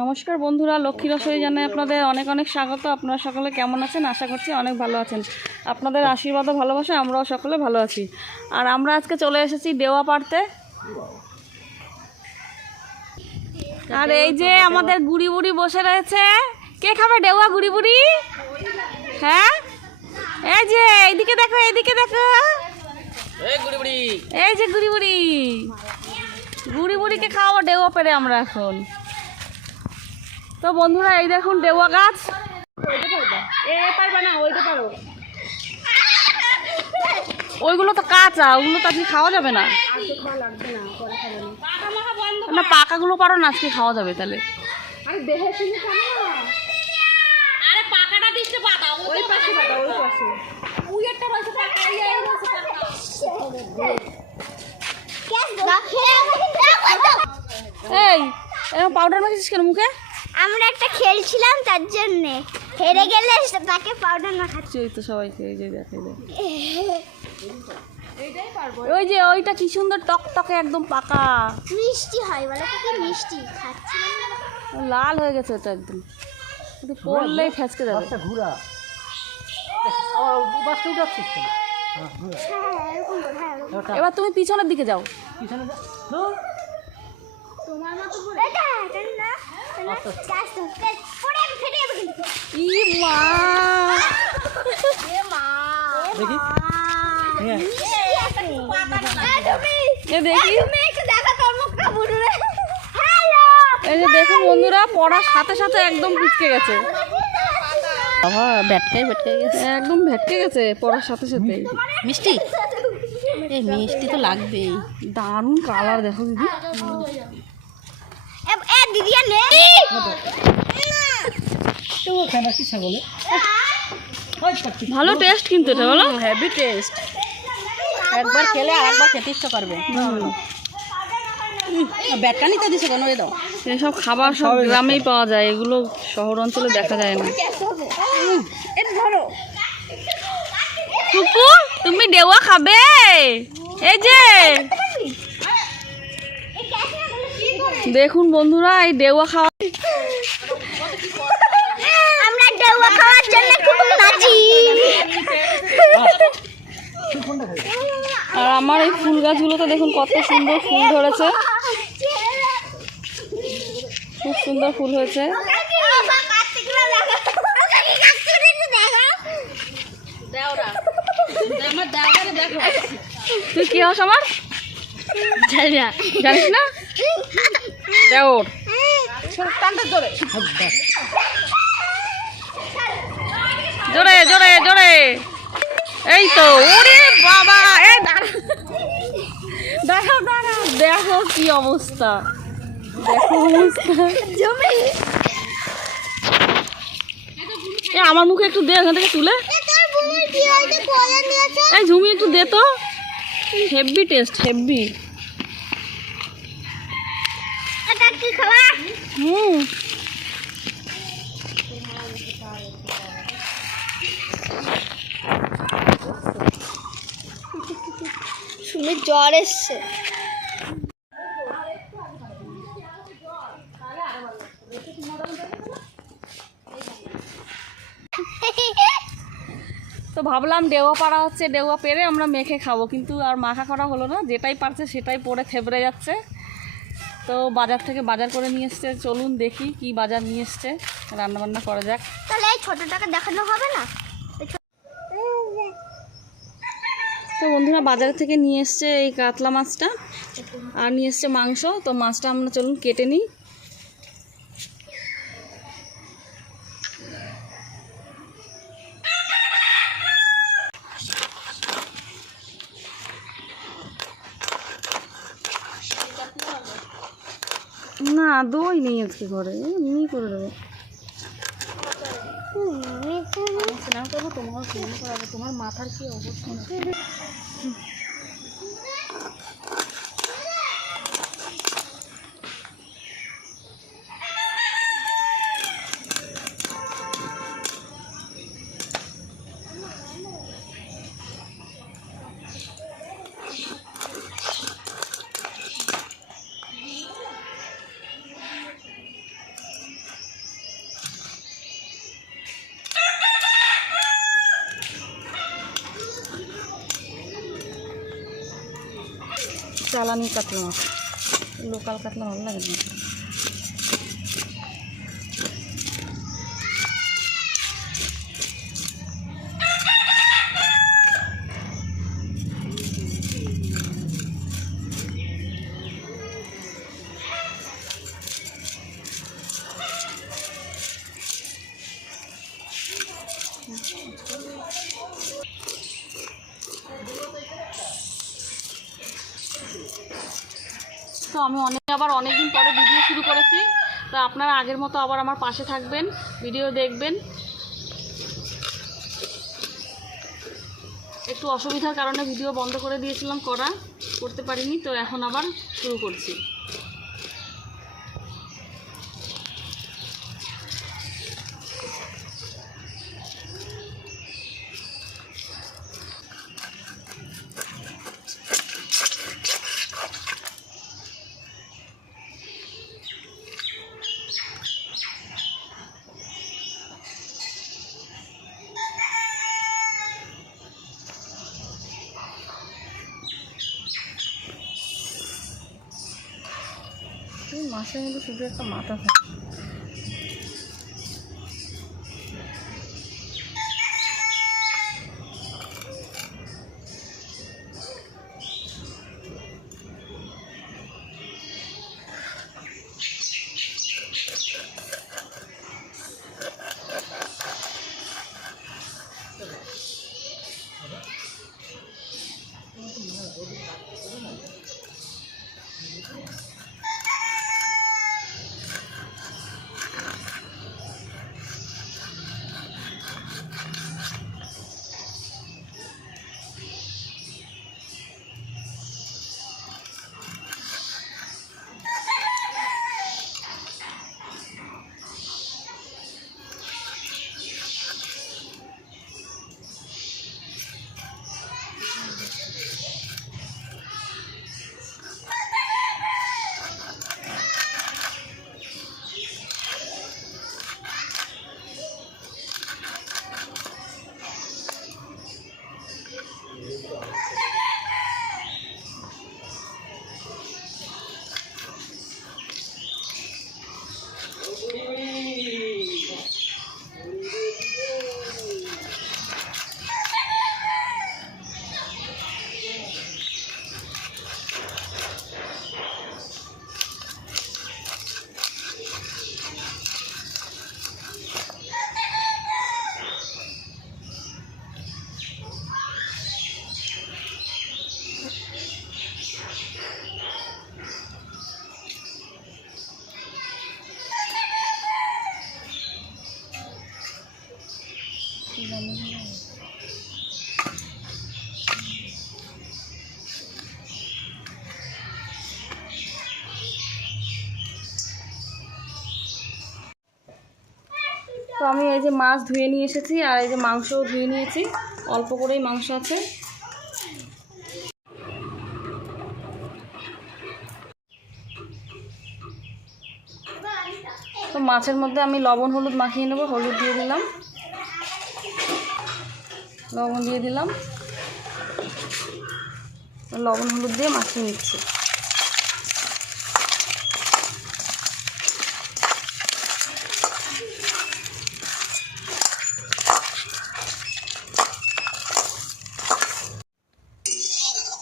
নমস্কার বন্ধুরা, লক্ষ্মী রসই জানাই আপনাদের অনেক অনেক স্বাগত। আপনারা সকলে কেমন আছেন? আশা করছি অনেক ভালো আছেন। আপনাদের আশীর্বাদ ও ভালোবাসা, আমরাও সকলে ভালো আছি। আর আমরা আজকে চলে এসেছি দেওয়া পাড়তে। আর এই যে আমাদের গুড়ি বুড়ি বসে রয়েছে। কে খাবে ডেউয়া গুড়ি বুড়ি? হ্যাঁ? এই যে, এইদিকে দেখো এইদিকে দেখো। এই যে গুড়ি বুড়ি। গুড়ি বুড়িকে খাওয়াবো ডেউয়া পেরে আমরা এখন। তো বন্ধুরা এই দেখুন ডেউয়া গাছ। এ পারবে না ওইটা পারো। ওইগুলো তো কাঁচা ওগুলো তো আজকে খাওয়া যাবে না। না পাকাগুলো পারো না আজকে খাওয়া যাবে তাহলে। আরে পাকাটা দিচ্ছে পাতা ওই পাশে পাতা ওই পাশে। ওই একটা রয়েছে পাকা এই এরকম পাউডার মাখিস কেন মুখে? আমরা একটা খেলছিলাম তার জন্য। হেরে গেলে তাকে পাউডার মাখাচ্ছি ওই তো সবাইকে এই যে দেখাই দে ওই যে ওইটা কি সুন্দর টকটকে একদম পাকা। মিষ্টি হয় বলে কি মিষ্টি? খাচ্ছিলাম লাল হয়ে গেছে এটা একদম। কিন্তু পড়লেই ফেসকে যাবে। ঘুরা। আবার বাসটা উঠাচ্ছিস? হ্যাঁ, ঘুরা। হ্যাঁ হ্যাঁ এবার তুমি পিছনের দিকে যাও। পিছনে যা। ধুর। তোমার মতো করে। এটা এটা না। গাছ তো। পড়ে যাবে, ফেটে যাবে কিন্তু। ই মা। এ মা। দেখি। দেখুন বন্ধুরা পড়ার সাথে সাথে একদম পিচকে গেছে। বাবা ব্যাটকাই ব্যাটকাই গেছে। একদম ভেটকে গেছে পড়ার সাথে সাথে। মিষ্টি? এই মিষ্টি তো লাগবেই। দারুণ কালার দেখো দিদি। দিদিয়া নে তো ওখানে কি ছাগলে? ভালো টেস্ট কিন্তু এটা বলো। হেভি টেস্ট একবার খেলে আর একবার খেতে ইচ্ছা করবে। ব্যাটটা নিতে দিছে কেন? এই দাও। এসব খাবার সব গ্রামেই পাওয়া যায় এগুলো শহর অঞ্চলে দেখা যায় না। ধরো। তুমি দেওয়া খাবে? এই যে। দেখুন বন্ধুরা এই দেওয়া খাওয়া আমরা দেওয়া খাওয়ার জন্য খুব নাচি আর আমার এই ফুল গাছগুলোতে দেখুন কত সুন্দর ফুল ধরেছে। খুব সুন্দর ফুল হয়েছে। তুই কি হস আমার? জানিস না? দেওর জোরে। জোরে জোরে এই তো ওরে বাবা দাঁড়া। দাঁড়াও দাঁড়াও দেখো কি অবস্থা। দেখো অবস্থা। এ আমার মুখে একটু দে ওখান থেকে তুলে। এই ঝুমি একটু দে তো। হেভি টেস্ট হেভি হুম। শুনে জ্বর এসছে। তো ভাবলাম ডেওয়া পাড়া হচ্ছে ডেওয়া পেরে আমরা মেখে খাব কিন্তু আর মাখা করা হলো না। যেটাই পারছে সেটাই পরে থেবড়ে যাচ্ছে। তো বাজার থেকে বাজার করে নিয়ে এসছে। চলুন দেখি কি বাজার নিয়ে এসছে। রান্নাবান্না করা যাক। তাহলে এই ছোটটাকে দেখানো হবে না? তো বন্ধুরা বাজার থেকে নিয়ে এসছে এই কাতলা মাছটা। আর নিয়ে এসছে মাংস। তো মাছটা আমরা চলুন কেটে নিই। না দই নেই আজকে ঘরে। এমনি করে দেবো। তোমার মাথার কি অবস্থা? চালানি কাতলা মাছ। লোকাল কাতলা ভালো লাগে না? তো আমি অনেক আবার অনেকদিন পরে ভিডিও শুরু করেছি। তো আপনারা আগের মতো আবার আমার পাশে থাকবেন ভিডিও দেখবেন। একটু অসুবিধার কারণে ভিডিও বন্ধ করে দিয়েছিলাম করা, করতে পারিনি, তো এখন আবার শুরু করছি। এই মাছের মধ্যে শুধু একটা মাথা থাকে তো আমি এই যে মাছ ধুয়ে নিয়ে এসেছি আর এই যে মাংসও ধুয়ে নিয়েছি। অল্প করেই মাংস আছে। তো মাছের মধ্যে আমি লবণ, হলুদ মাখিয়ে নেব। হলুদ দিয়ে দিলাম। লবণ দিয়ে দিলাম। লবণ, হলুদ দিয়ে মাখিয়ে নিচ্ছি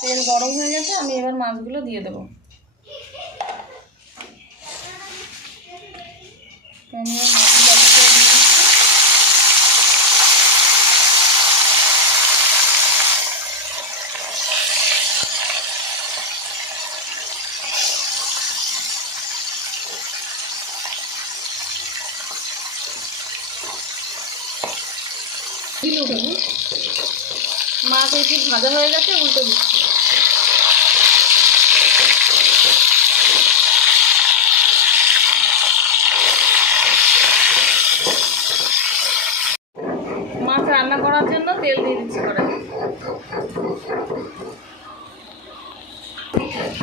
তেল গরম হয়ে গেছে আমি এবার মাছগুলো দিয়ে দেবো। মাছ ঠিক ভাজা হয়ে গেছে উল্টে দিচ্ছি।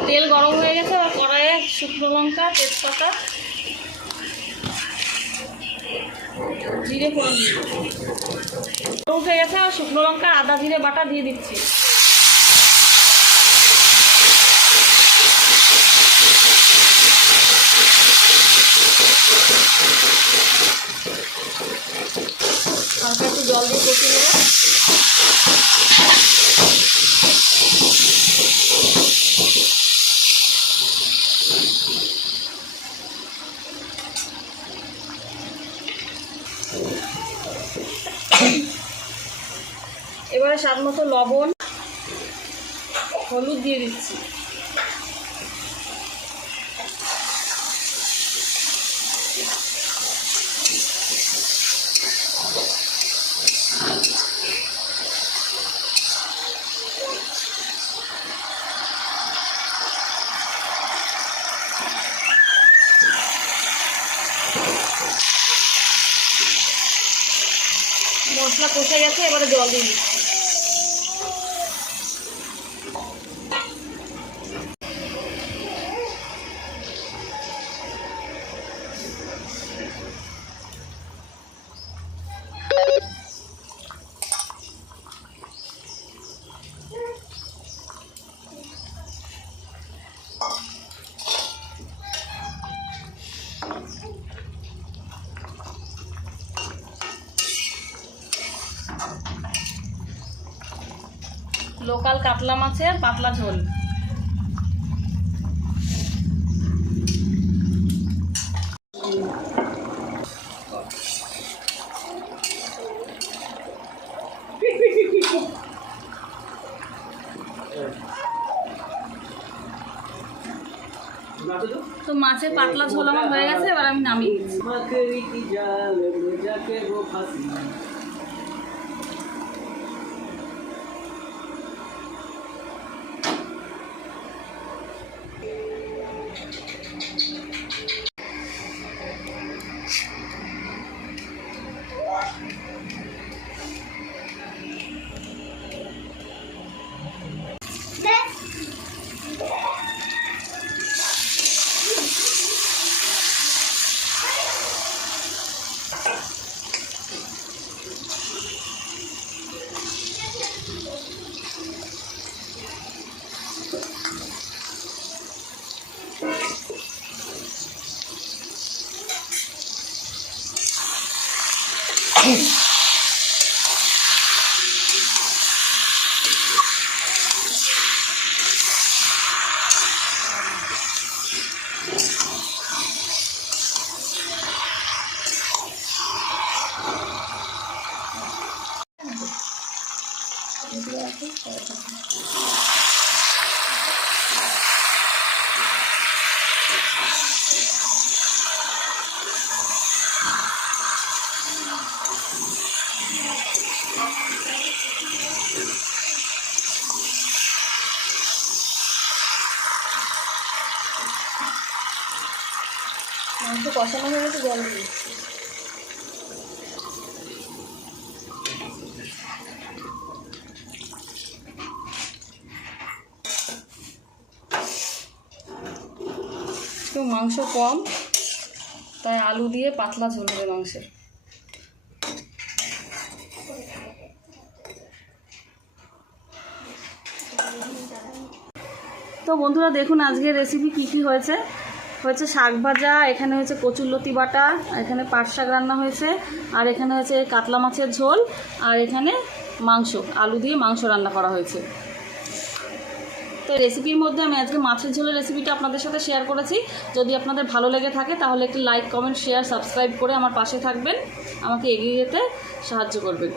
তেল গরম হয়ে গেছে আর কড়াইয়ে শুকনো লঙ্কা, তেজপাতা, জিরে ফোড়ন উঠে গেছে আর শুকনো লঙ্কা, আদা, জিরে বাটা দিয়ে দিচ্ছি। একটু জল দিয়ে কষিয়ে নেব। মশলা কষে গেছে এবারে জল দিয়ে দিচ্ছি লোকাল কাতলা মাছের পাতলা ঝোল। তো মাছের পাতলা ঝোল আমার হয়ে গেছে, এবার আমি নামিয়ে দিচ্ছি। 嗯好的好的好的好的好 মাংস কম, তাই আলু দিয়ে পাতলা ঝোল হবে মাংসের। তো বন্ধুরা দেখুন আজকের রেসিপি কী কী হয়েছে। হয়েছে শাক ভাজা, এখানে হয়েছে কচুরলতি বাটা, এখানে পাট শাক রান্না হয়েছে, আর এখানে হয়েছে কাতলা মাছের ঝোল, আর এখানে মাংস, আলু দিয়ে মাংস রান্না করা হয়েছে। তো রেসিপির মধ্যে আমি আজকে মাছের ঝোলের রেসিপিটা আপনাদের সাথে শেয়ার করেছি। যদি আপনাদের ভালো লেগে থাকে, তাহলে একটি লাইক কমেন্ট শেয়ার সাবস্ক্রাইব করে আমার পাশে থাকবেন। আমাকে এগিয়ে যেতে সাহায্য করবেন।